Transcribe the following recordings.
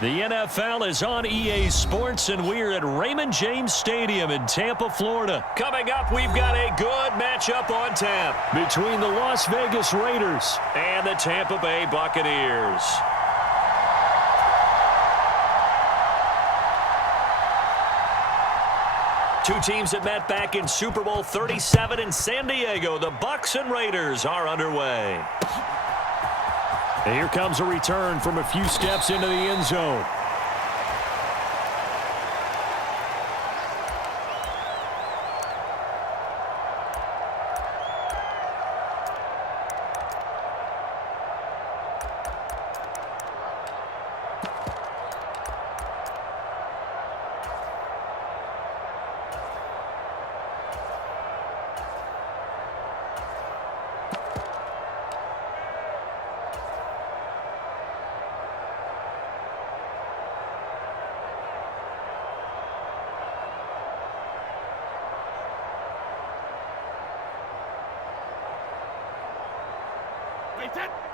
The NFL is on EA Sports, and we're at Raymond James Stadium in Tampa, Florida. Coming up, we've got a good matchup on tap between the Las Vegas Raiders and the Tampa Bay Buccaneers. Two teams that met back in Super Bowl 37 in San Diego. The Bucs and Raiders are underway. And here comes a return from a few steps into the end zone.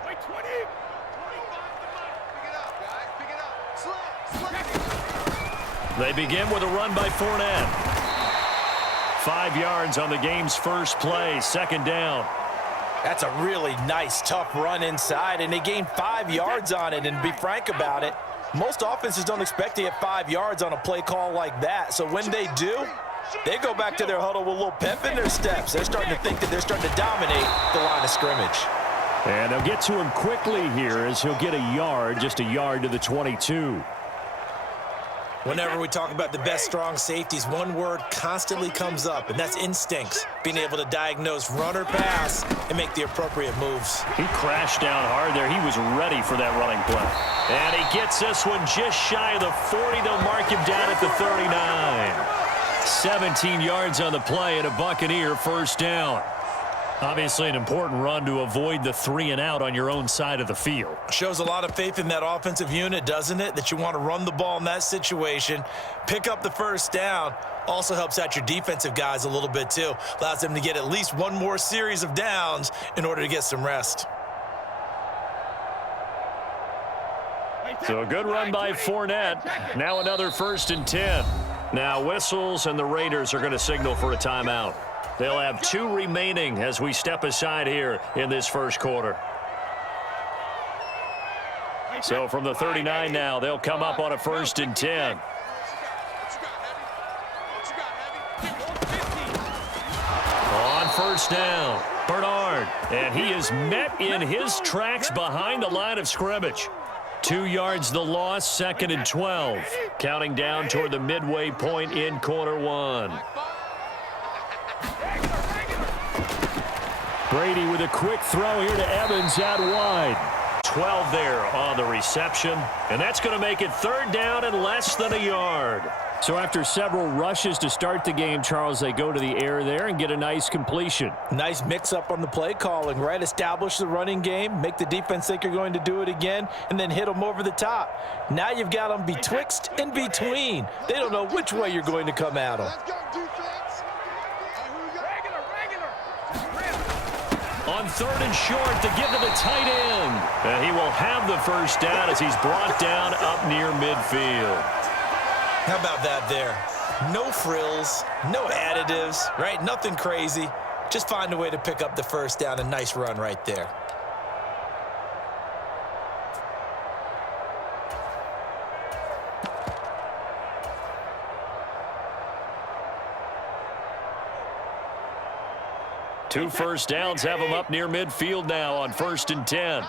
Wait 20. 25 to Mike. Pick it up, guys. Pick it up. Slap. They begin with a run by Fournette. 5 yards on the game's first play, second down. That's a really nice, tough run inside, and they gained 5 yards on it. And to be frank about it, most offenses don't expect to get 5 yards on a play call like that. So when they do, they go back to their huddle with a little pep in their steps. They're starting to think that they're starting to dominate the line of scrimmage. And they'll get to him quickly here as he'll get a yard, just a yard to the 22. Whenever we talk about the best strong safeties, one word constantly comes up, and that's instincts. Being able to diagnose run or pass and make the appropriate moves. He crashed down hard there. He was ready for that running play. And he gets this one just shy of the 40. They'll mark him down at the 39. 17 yards on the play and a Buccaneer first down. Obviously an important run to avoid the 3 and out on your own side of the field. Shows a lot of faith in that offensive unit, doesn't it? That you want to run the ball in that situation, pick up the first down. Also helps out your defensive guys a little bit too. Allows them to get at least one more series of downs in order to get some rest. So a good run by Fournette. Now another 1st and 10. Now whistles, and the Raiders are going to signal for a timeout. They'll have 2 remaining as we step aside here in this first quarter. So from the 39 now, they'll come up on a 1st and 10. On 1st down, Bernard. And he is met in his tracks behind the line of scrimmage. 2 yards the loss, 2nd and 12. Counting down toward the midway point in quarter 1. Brady with a quick throw here to Evans out wide. 12 there on the reception, and that's going to make it 3rd down and less than a yard. So after several rushes to start the game, Charles, they go to the air there and get a nice completion. Nice mix-up on the play calling, right? Establish the running game, make the defense think you're going to do it again, and then hit them over the top. Now you've got them betwixt and between. They don't know which way you're going to come at them. On 3rd and short to give to the tight end. And he will have the first down as he's brought down up near midfield. How about that there? No frills, no additives, right? Nothing crazy. Just find a way to pick up the first down. A nice run right there. Two first downs have him up near midfield now on 1st and 10.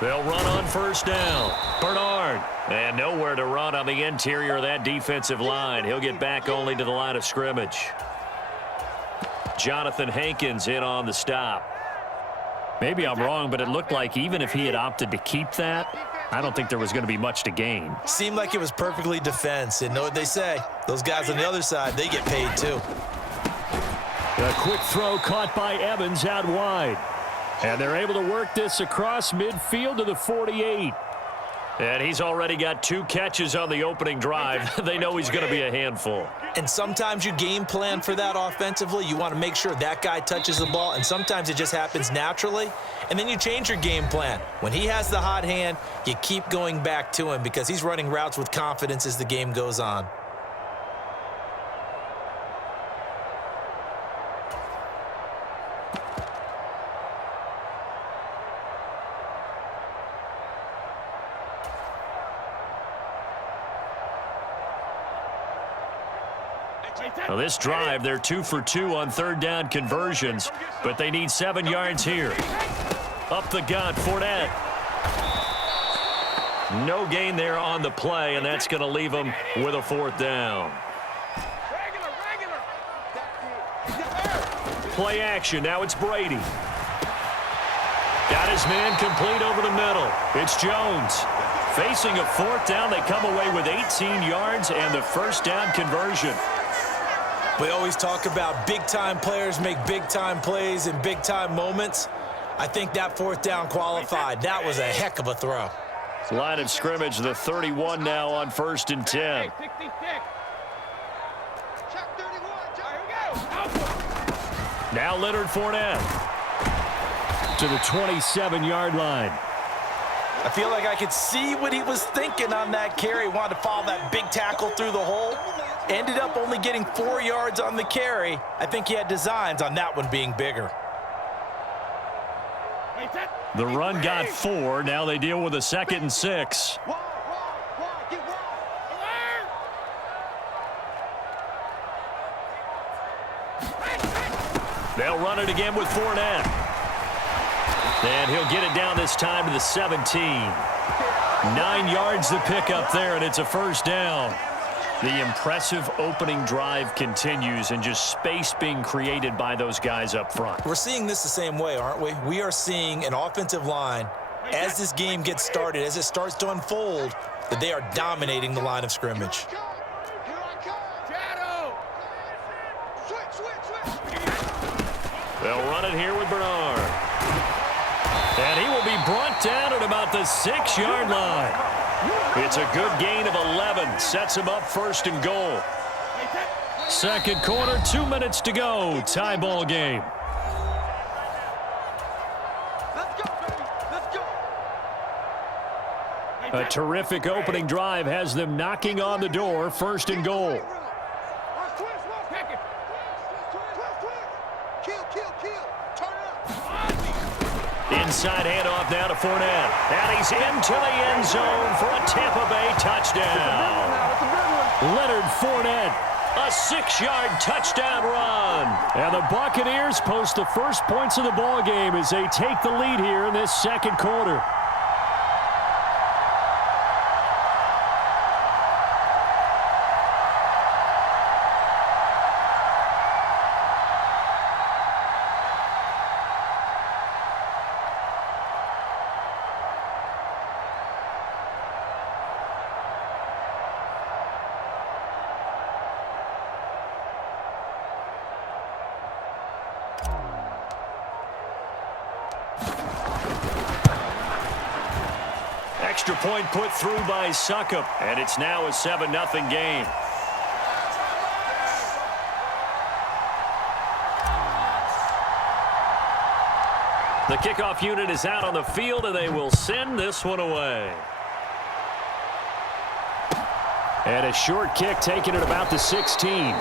They'll run on 1st down. Bernard. And nowhere to run on the interior of that defensive line. He'll get back only to the line of scrimmage. Jonathan Hankins in on the stop. Maybe I'm wrong, but it looked like even if he had opted to keep that, I don't think there was going to be much to gain. Seemed like it was perfectly defense. And know what they say? Those guys on the other side, they get paid too. A quick throw caught by Evans out wide. And they're able to work this across midfield to the 48. And he's already got 2 catches on the opening drive. They know he's going to be a handful. And sometimes you game plan for that offensively. You want to make sure that guy touches the ball, and sometimes it just happens naturally. And then you change your game plan. When he has the hot hand, you keep going back to him because he's running routes with confidence as the game goes on. Now this drive, they're 2 for 2 on 3rd down conversions, but they need 7 yards here. Up the gut, Fournette. No gain there on the play, and that's going to leave them with a 4th down. Play action. Now it's Brady. Got his man complete over the middle. It's Jones. Facing a 4th down, they come away with 18 yards and the 1st down conversion. We always talk about big-time players make big-time plays in big-time moments. I think that 4th down qualified. That was a heck of a throw. Line of scrimmage, the 31 now on 1st and 10. Now Leonard Fournette to the 27-yard line. I feel like I could see what he was thinking on that carry. Wanted to follow that big tackle through the hole. Ended up only getting 4 yards on the carry. I think he had designs on that one being bigger. The run got 4. Now they deal with a 2nd and 6. They'll run it again with Fournette. And he'll get it down this time to the 17. 9 yards to pick up there, and it's a 1st down. The impressive opening drive continues, and just space being created by those guys up front. We're seeing this the same way, aren't we? We are seeing an offensive line, as this game gets started, as it starts to unfold, that they are dominating the line of scrimmage. They'll run it here with Bernard. And he will be brought down at about the 6-yard line. It's a good gain of 11. Sets him up 1st and goal. 2nd quarter, 2 minutes to go. Tie ball game. A terrific opening drive has them knocking on the door. 1st and goal. Inside handoff now to Fournette. And he's into the end zone for a Tampa Bay touchdown. Leonard Fournette, a 6-yard touchdown run. And the Buccaneers post the first points of the ball game as they take the lead here in this 2nd quarter. Extra point put through by Succop, and it's now a 7-0 game. The kickoff unit is out on the field, and they will send this one away. And a short kick taken at about the 16.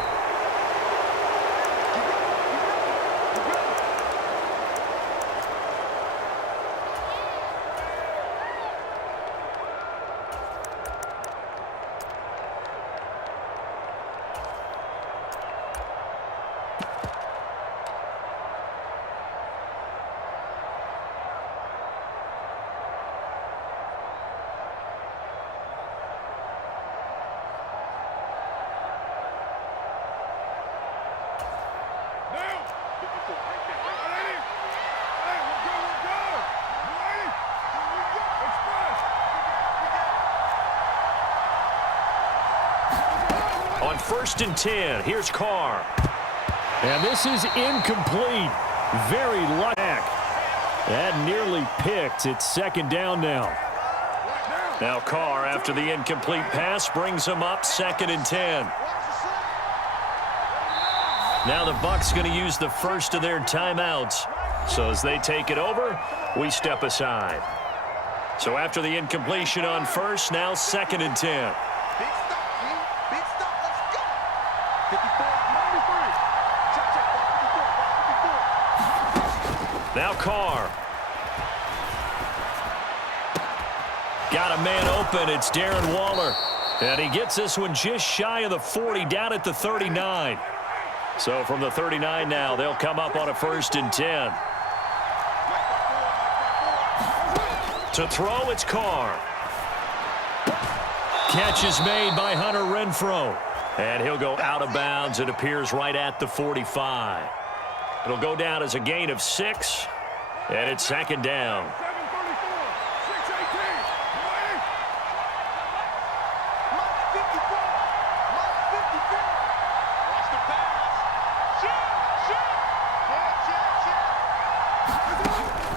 On 1st and 10, here's Carr. And this is incomplete. Very lucky. That nearly picked. It's 2nd down now. Now Carr, after the incomplete pass, brings him up 2nd and 10. Now the Bucs going to use the first of their timeouts. So as they take it over, we step aside. So after the incompletion on first, now 2nd and 10. Big stop, G. Big stop. Let's go. 54, 93. Check, check. 54. Now Carr. Got a man open. It's Darren Waller. And he gets this one just shy of the 40, down at the 39. So from the 39 now, they'll come up on a 1st and 10. To throw, it's Carr. Catch is made by Hunter Renfrow. And he'll go out of bounds. It appears right at the 45. It'll go down as a gain of 6. And it's 2nd down.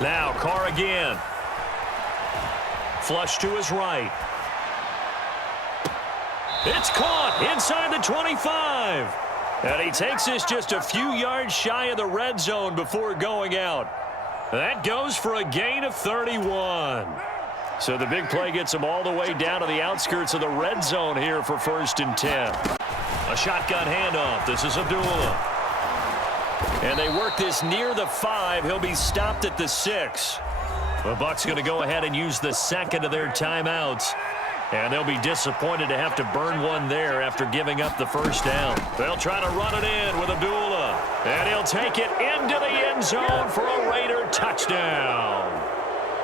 Now Carr again. Flush to his right. It's caught inside the 25. And he takes this just a few yards shy of the red zone before going out. That goes for a gain of 31. So the big play gets him all the way down to the outskirts of the red zone here for 1st and 10. A shotgun handoff. This is Abdullah. And they work this near the 5. He'll be stopped at the 6. The Bucs going to go ahead and use the 2nd of their timeouts. And they'll be disappointed to have to burn one there after giving up the 1st down. They'll try to run it in with Abdullah. And he'll take it into the end zone for a Raider touchdown.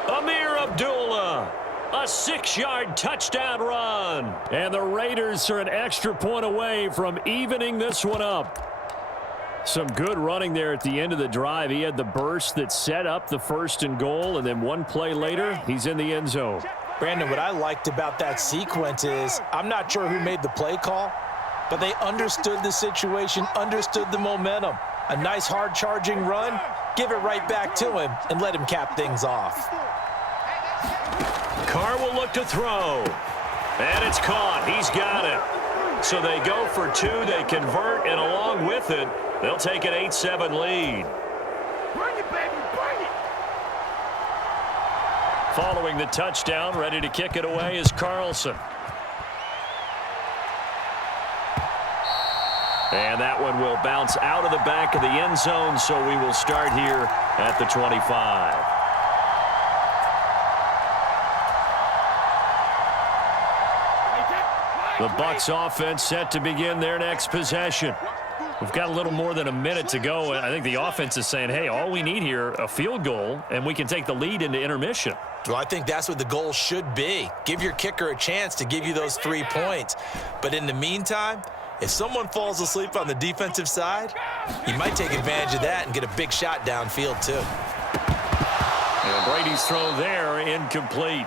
Amir Abdullah, a 6-yard touchdown run. And the Raiders are an extra point away from evening this one up. Some good running there at the end of the drive. He had the burst that set up the 1st and goal, and then one play later, he's in the end zone. Brandon, what I liked about that sequence is I'm not sure who made the play call, but they understood the situation, understood the momentum. A nice hard-charging run, give it right back to him, and let him cap things off. Carr will look to throw. And it's caught. He's got it. So they go for 2. They convert, and along with it, they'll take an 8-7 lead. Bring it, baby. Bring it. Following the touchdown, ready to kick it away is Carlson. And that one will bounce out of the back of the end zone, so we will start here at the 25. The Bucs offense set to begin their next possession. We've got a little more than a minute to go. I think the offense is saying, hey, all we need here, a field goal, and we can take the lead into intermission. Well, I think that's what the goal should be. Give your kicker a chance to give you those 3 points. But in the meantime, if someone falls asleep on the defensive side, you might take advantage of that and get a big shot downfield too. And Brady's throw there, incomplete.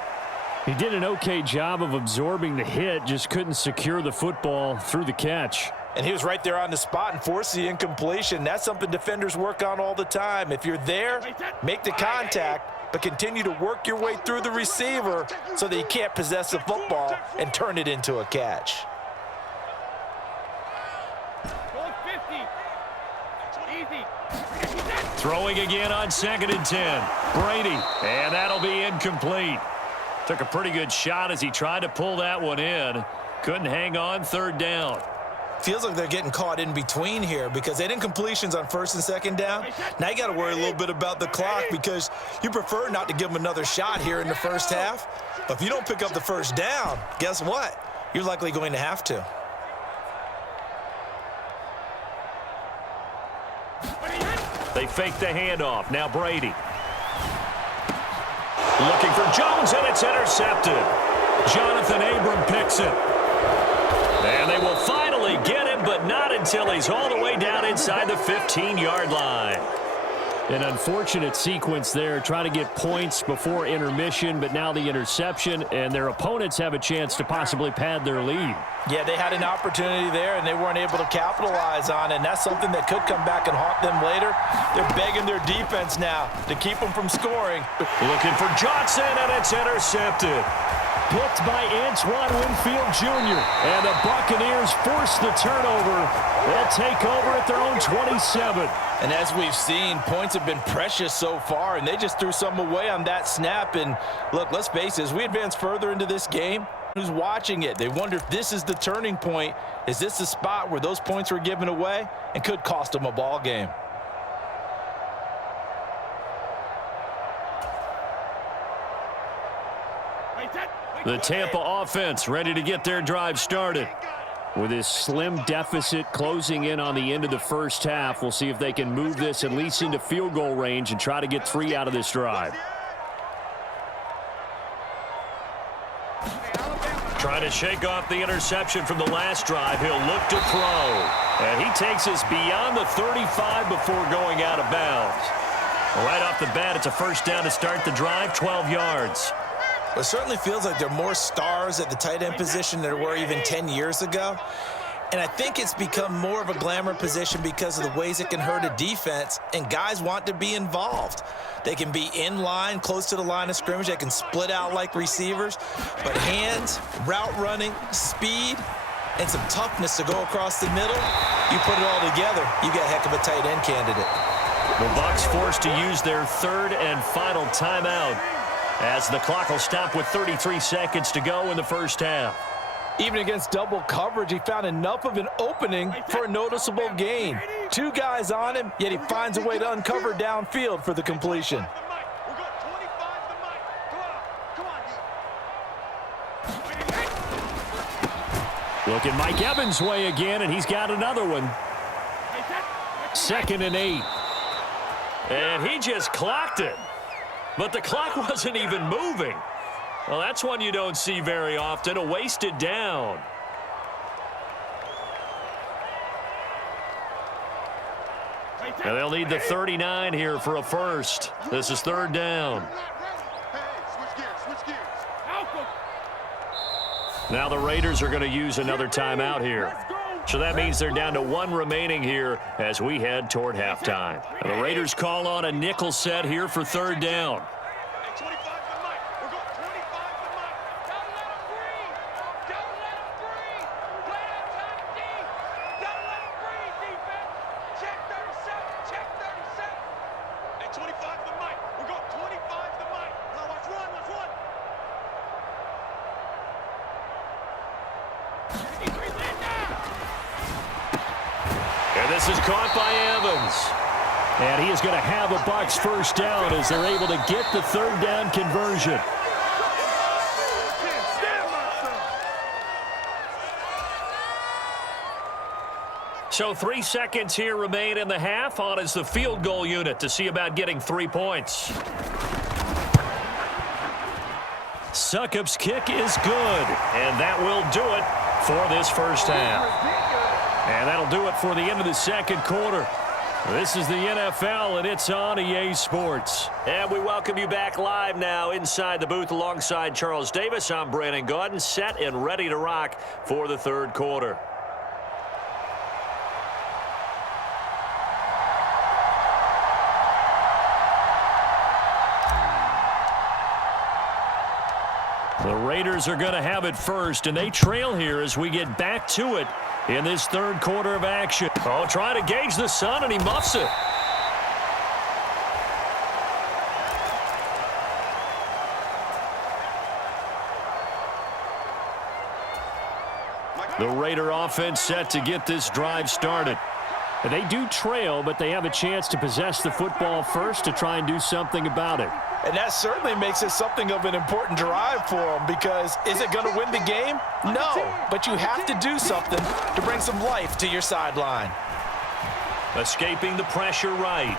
He did an okay job of absorbing the hit, just couldn't secure the football through the catch. And he was right there on the spot and forced the incompletion. That's something defenders work on all the time. If you're there, make the contact, but continue to work your way through the receiver so that he can't possess the football and turn it into a catch. Throwing again on 2nd and 10. Brady, and that'll be incomplete. Took a pretty good shot as he tried to pull that one in. Couldn't hang on, 3rd down. Feels like they're getting caught in between here because they had incompletions on 1st and 2nd down. Now you got to worry a little bit about the clock because you prefer not to give them another shot here in the first half. But if you don't pick up the 1st down, guess what? You're likely going to have to. They fake the handoff. Now Brady. Looking for Jones, and it's intercepted. Jonathan Abram picks it. And they will finally get him, but not until he's all the way down inside the 15-yard line. An unfortunate sequence there, trying to get points before intermission, but now the interception, and their opponents have a chance to possibly pad their lead. Yeah, they had an opportunity there, and they weren't able to capitalize on it, and that's something that could come back and haunt them later. They're begging their defense now to keep them from scoring. Looking for Johnson, and it's intercepted. Picked by Antoine Winfield Jr. And the Buccaneers force the turnover. They'll take over at their own 27. And as we've seen, points have been precious so far, and they just threw some away on that snap. And look, let's face it, as we advance further into this game, who's watching it? They wonder if this is the turning point. Is this the spot where those points were given away and could cost them a ball game? The Tampa offense ready to get their drive started. With this slim deficit closing in on the end of the first half, we'll see if they can move this at least into field goal range and try to get 3 out of this drive. Trying to shake off the interception from the last drive. He'll look to throw. And he takes us beyond the 35 before going out of bounds. Right off the bat, it's a first down to start the drive, 12 yards. Well, it certainly feels like there are more stars at the tight end position than there were even 10 years ago. And I think it's become more of a glamour position because of the ways it can hurt a defense, and guys want to be involved. They can be in line, close to the line of scrimmage. They can split out like receivers. But hands, route running, speed, and some toughness to go across the middle, you put it all together, you got a heck of a tight end candidate. The Bucs forced to use their third and final timeout, as the clock will stop with 33 seconds to go in the first half. Even against double coverage, he found enough of an opening for a noticeable gain. 2 guys on him, yet he finds a way to uncover downfield for the completion. Looking Mike Evans' way again, and he's got another one. 2nd and 8. And he just clocked it. But the clock wasn't even moving. Well, that's one you don't see very often, a wasted down. And they'll need the 39 here for a first. This is 3rd down. Now the Raiders are going to use another timeout here. So that means they're down to 1 remaining here as we head toward halftime. And the Raiders call on a nickel set here for 3rd down. This is caught by Evans. And he is going to have a Bucs first down as they're able to get the 3rd down conversion. So 3 seconds here remain in the half. On is the field goal unit to see about getting 3 points. Succop's kick is good, and that will do it for this first half. And that'll do it for the end of the second quarter. This is the NFL, and it's on EA Sports. And we welcome you back live now inside the booth alongside Charles Davis. I'm Brandon Gaudin, set and ready to rock for the 3rd quarter. The Raiders are going to have it first, and they trail here as we get back to it in this 3rd quarter of action. Oh, trying to gauge the sun, and he muffs it. The Raider offense set to get this drive started. And they do trail, but they have a chance to possess the football first to try and do something about it. And that certainly makes it something of an important drive for them, because is it going to win the game? No, but you have to do something to bring some life to your sideline. Escaping the pressure right.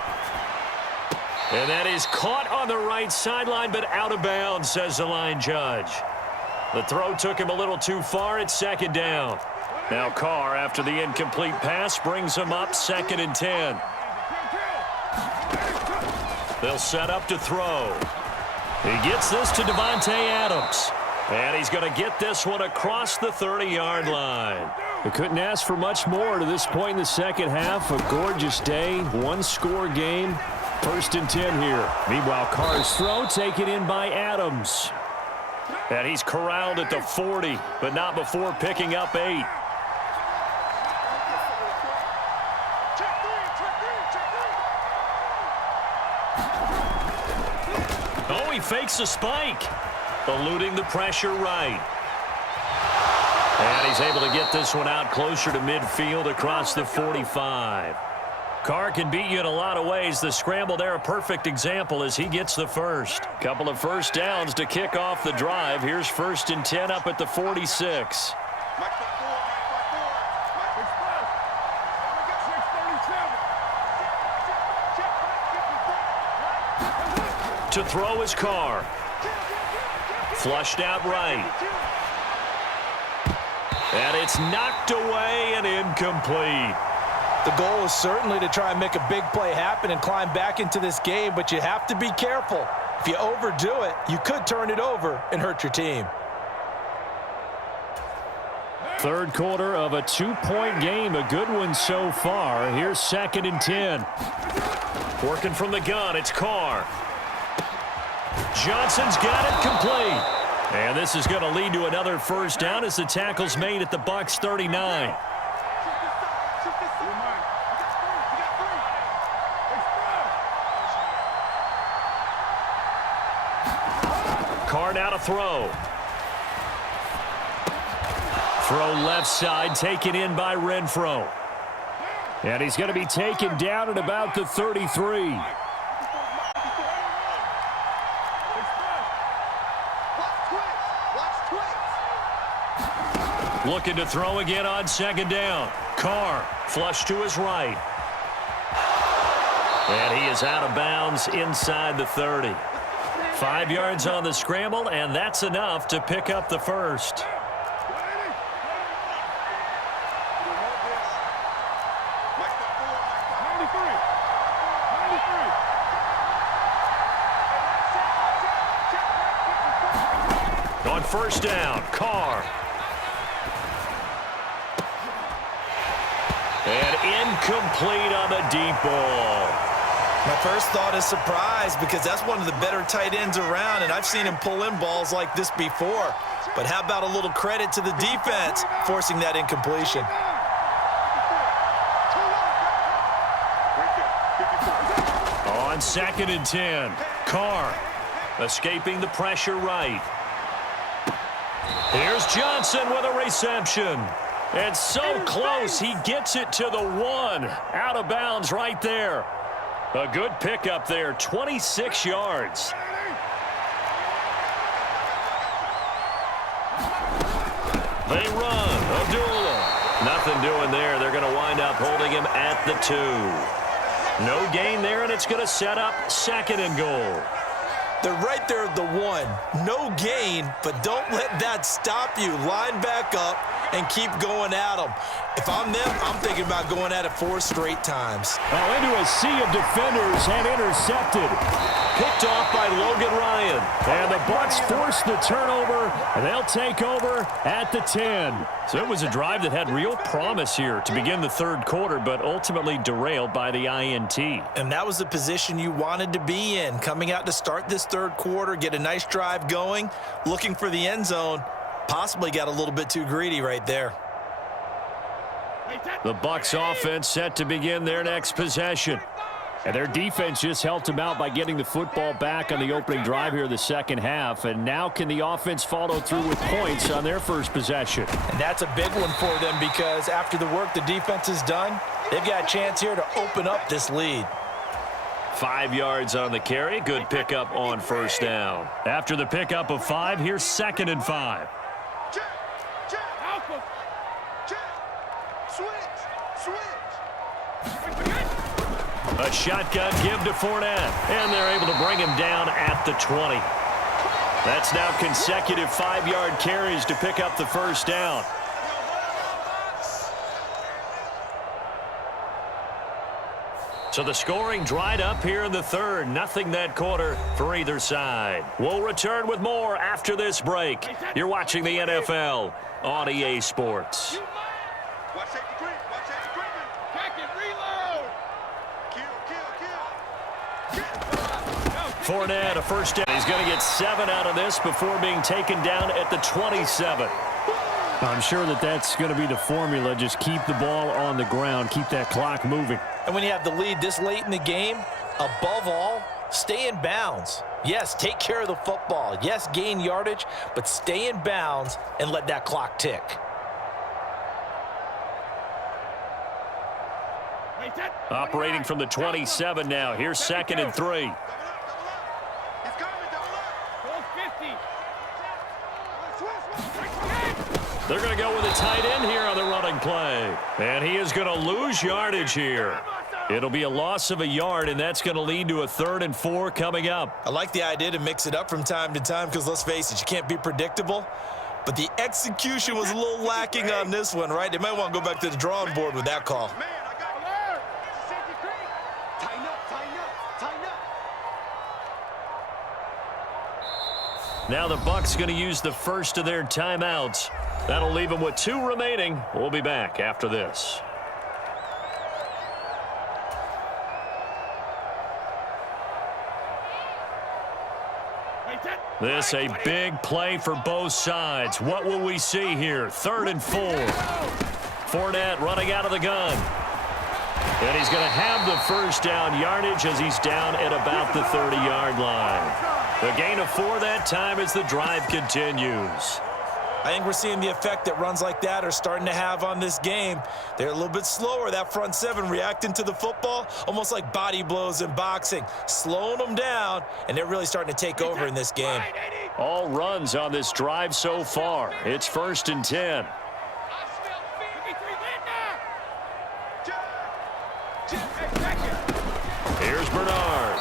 And that is caught on the right sideline, but out of bounds, says the line judge. The throw took him a little too far. It's 2nd down. Now Carr, after the incomplete pass, brings him up 2nd and 10. They'll set up to throw. He gets this to Davante Adams. And he's going to get this one across the 30-yard line. They couldn't ask for much more to this point in the second half. A gorgeous day, 1-score game. 1st and 10 here. Meanwhile, Carr's throw taken in by Adams. And he's corralled at the 40, but not before picking up 8. Oh, he fakes a spike, eluding the pressure right. And he's able to get this one out closer to midfield across the 45. Carr can beat you in a lot of ways. The scramble there, a perfect example as he gets the first. Couple of first downs to kick off the drive. Here's 1st and 10 up at the 46. To throw his Carr. Flushed out right. And it's knocked away and incomplete. The goal is certainly to try and make a big play happen and climb back into this game, but you have to be careful. If you overdo it, you could turn it over and hurt your team. Third quarter of a 2-point game, a good one so far. Here's 2nd and 10. Working from the gun, it's Carr. Johnson's got it complete. And this is going to lead to another first down as the tackle's made at the Bucs 39. Carr now to throw. Throw left side, taken in by Renfro. And he's going to be taken down at about the 33. Looking to throw again on 2nd down. Carr, flush to his right. And he is out of bounds inside the 30. 5 yards on the scramble, and that's enough to pick up the first. On 1st down, Carr. And incomplete on the deep ball. My first thought is surprise because that's one of the better tight ends around, and I've seen him pull in balls like this before. But how about a little credit to the defense forcing that incompletion? On 2nd and 10, Carr escaping the pressure right. Here's Johnson with a reception. And so close, he gets it to the 1. Out of bounds right there. A good pickup there, 26 yards. They run. Abdullah. Nothing doing there. They're going to wind up holding him at the 2. No gain there, and it's going to set up 2nd and goal. They're right there at the 1. No gain, but don't let that stop you. Line back up and keep going at them. If I'm them, I'm thinking about going at it 4 straight times. Oh, into a sea of defenders and intercepted. Picked off by Logan Ryan. And the Bucs force the turnover, and they'll take over at the 10. So it was a drive that had real promise here to begin the 3rd quarter, but ultimately derailed by the INT. And that was the position you wanted to be in. Coming out to start this 3rd quarter, get a nice drive going, looking for the end zone. Possibly got a little bit too greedy right there. The Bucs offense set to begin their next possession. And their defense just helped them out by getting the football back on the opening drive here in the 2nd half. And now can the offense follow through with points on their first possession? And that's a big one for them because after the work the defense has done, they've got a chance here to open up this lead. 5 yards on the carry. Good pickup on 1st down. After the pickup of 5, here's 2nd and 5. A shotgun give to Fournette, and they're able to bring him down at the 20. That's now consecutive 5-yard carries to pick up the 1st down. So the scoring dried up here in the 3rd. Nothing that quarter for either side. We'll return with more after this break. You're watching the NFL on EA Sports. Watch safety green. Watch safety green. Pack it, reload. Fournette, a first down. He's going to get 7 out of this before being taken down at the 27. I'm sure that's going to be the formula. Just keep the ball on the ground. Keep that clock moving. And when you have the lead this late in the game, above all, stay in bounds. Yes, take care of the football. Yes, gain yardage, but stay in bounds and let that clock tick. Operating from the 27 now. Here's 2nd and 3. They're going to go with a tight end here on the running play. And he is going to lose yardage here. It'll be a loss of a yard, and that's going to lead to a 3rd and 4 coming up. I like the idea to mix it up from time to time because, let's face it, you can't be predictable. But the execution was a little lacking on this one, right? They might want to go back to the drawing board with that call. Now the Bucs going to use the first of their timeouts. That'll leave them with 2 remaining. We'll be back after this. This a big play for both sides. What will we see here? 3rd and 4. Fournette running out of the gun. And he's going to have the first down yardage as he's down at about the 30-yard line. The gain of 4 that time as the drive continues. I think we're seeing the effect that runs like that are starting to have on this game. They're a little bit slower, that front 7 reacting to the football, almost like body blows in boxing, slowing them down, and they're really starting to take over in this game. All runs on this drive so far. It's 1st and 10. Here's Bernard.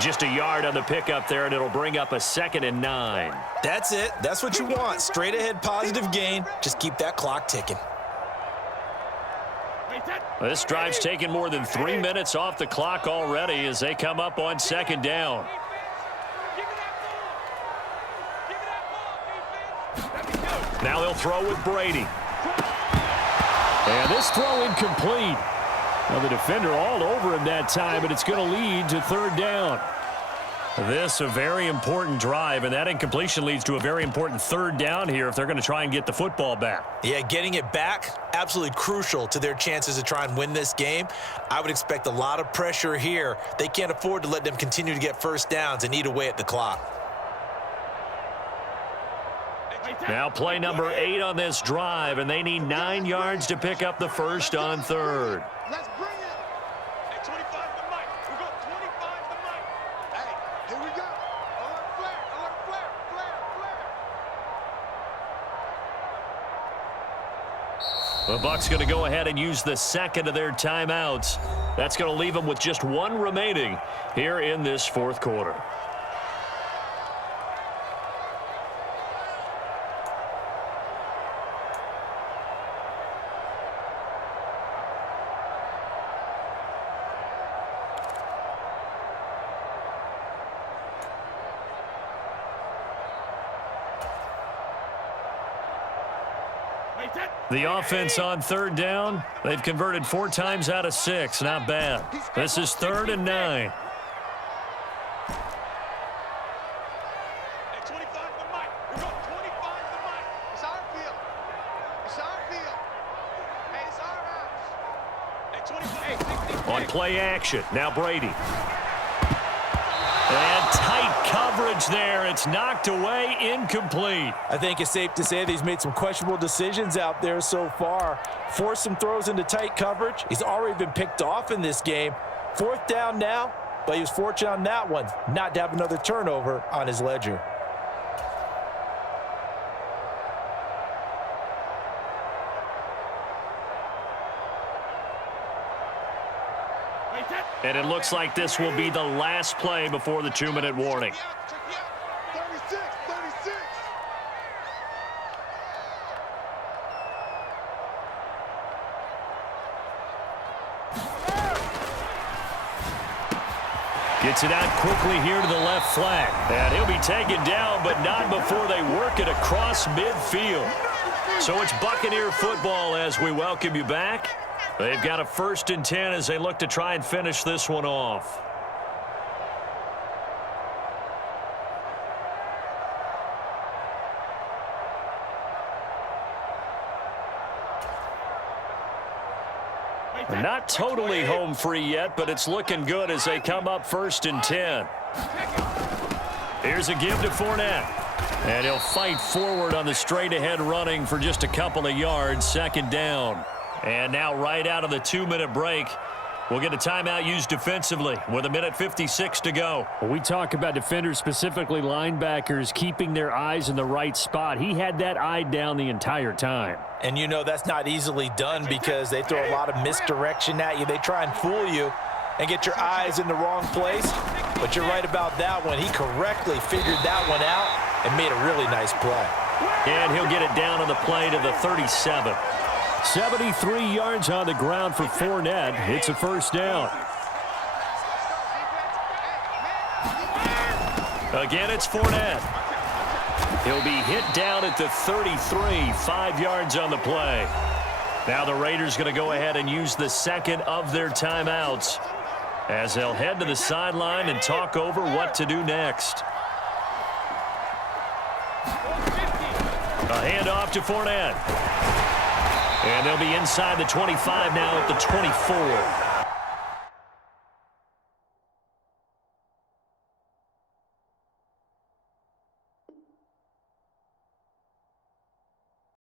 Just a yard on the pickup there, and it'll bring up a 2nd and 9. That's it. That's what you want. Straight ahead positive gain. Just keep that clock ticking. This drive's taken more than 3 minutes off the clock already as they come up on 2nd down. Now they'll throw with Brady. And this throw incomplete. Now the defender all over him that time, but it's going to lead to 3rd down. This a very important drive, and that incompletion leads to a very important 3rd down here if they're going to try and get the football back. Yeah, getting it back, absolutely crucial to their chances to try and win this game. I would expect a lot of pressure here. They can't afford to let them continue to get first downs and eat away at the clock. Now play number 8 on this drive, and they need 9 yards to pick up the first on 3rd. Let's bring it. Hey, 25 to Mike. We go 25 to Mike. Hey, here we go. Alert flare, alert flare, flare, flare. The Bucs going to go ahead and use the 2nd of their timeouts. That's going to leave them with just 1 remaining here in this 4th quarter. The offense on 3rd down, they've converted 4 times out of 6. Not bad. This is 3rd and 9. Hey, 25 to Mike. We go 25 to Mike. It's our field. It's our field. Hey, it's our house. Hey, 25. On play action, now Brady. And tight coverage there. It's knocked away, incomplete. I think it's safe to say that he's made some questionable decisions out there so far. Forced some throws into tight coverage. He's already been picked off in this game. 4th down now, but he was fortunate on that one not to have another turnover on his ledger. And it looks like this will be the last play before the 2-minute warning. Check me out. 36, 36. Gets it out quickly here to the left flank. And he'll be taken down, but not before they work it across midfield. So it's Buccaneer football as we welcome you back. They've got a 1st and 10 as they look to try and finish this one off. Not totally home free yet, but it's looking good as they come up 1st and 10. Here's a give to Fournette. And he'll fight forward on the straight-ahead running for just a couple of yards, 2nd down. And now right out of the 2-minute break, we'll get a timeout used defensively with 1:56 to go. When we talk about defenders, specifically linebackers, keeping their eyes in the right spot, he had that eye down the entire time. And you know that's not easily done because they throw a lot of misdirection at you. They try and fool you and get your eyes in the wrong place. But you're right about that one. He correctly figured that one out and made a really nice play. And he'll get it down on the play to the 37. 73 yards on the ground for Fournette. It's a 1st down. Again, it's Fournette. He'll be hit down at the 33, 5 yards on the play. Now the Raiders going to go ahead and use the 2nd of their timeouts as they'll head to the sideline and talk over what to do next. A handoff to Fournette. And they'll be inside the 25 now at the 24.